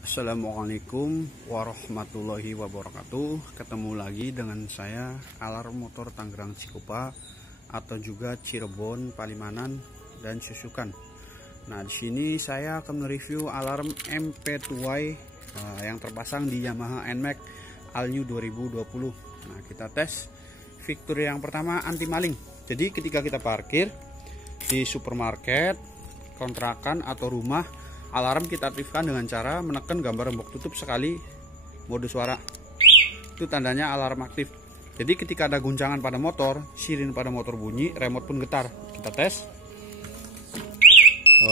Assalamualaikum warahmatullahi wabarakatuh. Ketemu lagi dengan saya Alarm Motor Tangerang Cikupa atau juga Cirebon, Palimanan dan Susukan. Nah, di sini saya akan mereview alarm MP2Y yang terpasang di Yamaha NMAX All New 2020. Nah, kita tes fitur yang pertama, anti maling. Jadi ketika kita parkir di supermarket, kontrakan atau rumah, alarm kita aktifkan dengan cara menekan gambar rembuk tutup sekali mode suara. Itu tandanya alarm aktif. Jadi ketika ada guncangan pada motor, sirine pada motor bunyi, remote pun getar. Kita tes.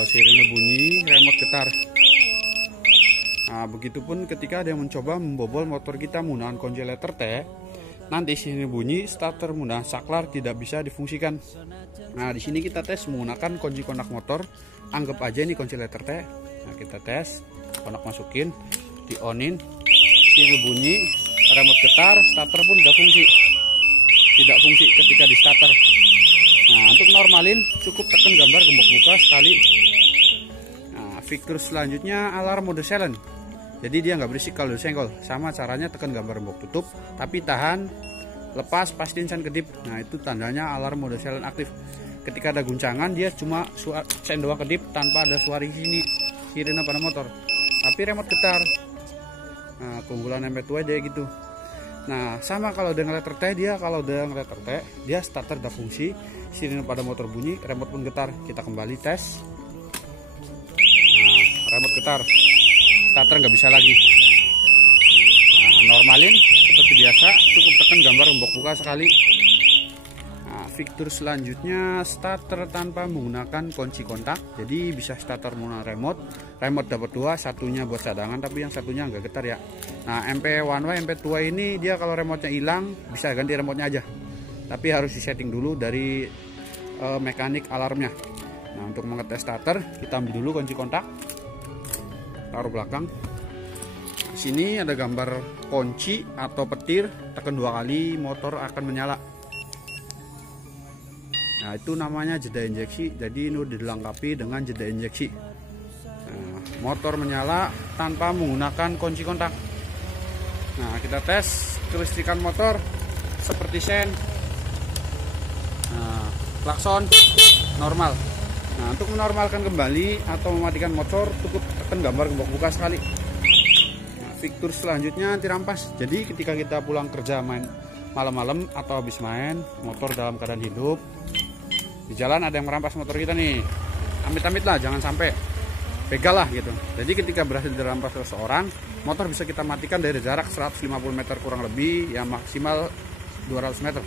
Sirine bunyi, remote getar. Nah, begitupun ketika ada yang mencoba membobol motor kita menggunakan kunci letter T, nanti sirine bunyi, starter menggunakan saklar tidak bisa difungsikan. Nah, di sini kita tes menggunakan kunci kontak motor. Anggap aja ini kunci letter T. Nah, kita tes, kontak masukin, di onin, sirine bunyi, remote getar, starter pun tidak fungsi ketika di starter. Nah, untuk normalin cukup tekan gambar gembok buka sekali. Nah, fitur selanjutnya alarm mode silent. Jadi dia nggak berisik kalau disenggol. Sama caranya tekan gambar gembok tutup, tapi tahan, lepas, pastiin sen kedip. Nah, itu tandanya alarm mode silent aktif. Ketika ada guncangan dia cuma sen doang kedip tanpa ada suara sini sirine pada motor, tapi remote getar. Nah, keunggulan MP2 dia gitu. Nah, sama kalau dengan letter T, kalau dengan letter T dia starter udah fungsi, sirine pada motor bunyi, remote pun getar. Kita kembali tes. Nah, remote getar, starter nggak bisa lagi. Nah, normalin seperti biasa, cukup tekan gambar gembok buka sekali. Fitur selanjutnya starter tanpa menggunakan kunci kontak. Jadi bisa starter menggunakan remote dapat dua, satunya buat cadangan tapi yang satunya nggak getar ya. Nah, MP1Y MP2 ini dia kalau remote-nya hilang bisa ganti remote-nya aja, tapi harus disetting dulu dari mekanik alarmnya. Nah, untuk mengetes starter kita ambil dulu kunci kontak, taruh belakang. Sini ada gambar kunci atau petir, tekan 2 kali motor akan menyala. Nah, itu namanya jeda injeksi. Jadi ini dilengkapi dengan jeda injeksi. Nah, motor menyala tanpa menggunakan kunci kontak. Nah, kita tes kelistrikan motor seperti sen. Nah, klakson normal. Nah, untuk menormalkan kembali atau mematikan motor cukup tekan gambar gembok buka sekali. Nah, fitur selanjutnya anti rampas. Jadi ketika kita pulang kerja main malam-malam atau habis main motor dalam keadaan hidup, di jalan ada yang merampas motor kita nih, amit-amit lah, jangan sampai, begal lah gitu. Jadi ketika berhasil dirampas seseorang, motor bisa kita matikan dari jarak 150 meter kurang lebih, ya maksimal 200 meter.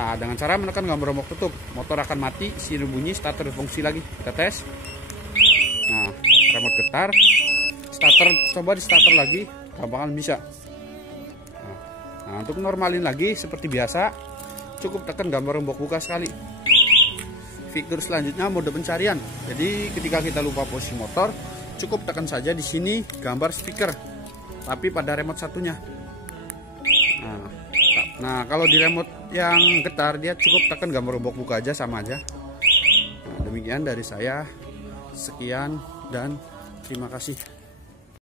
Nah, dengan cara menekan gambar gembok tutup, motor akan mati, sirine bunyi, starter berfungsi lagi. Kita tes. Nah, remote getar, starter, coba di starter lagi, gampang bisa. Nah, untuk normalin lagi seperti biasa, cukup tekan gambar gembok buka sekali. Fitur selanjutnya mode pencarian. Jadi ketika kita lupa posisi motor, cukup tekan saja di sini gambar speaker, tapi pada remote satunya. Nah, kalau di remote yang getar dia cukup tekan gambar gembok buka aja, sama aja. Nah, demikian dari saya. Sekian dan terima kasih.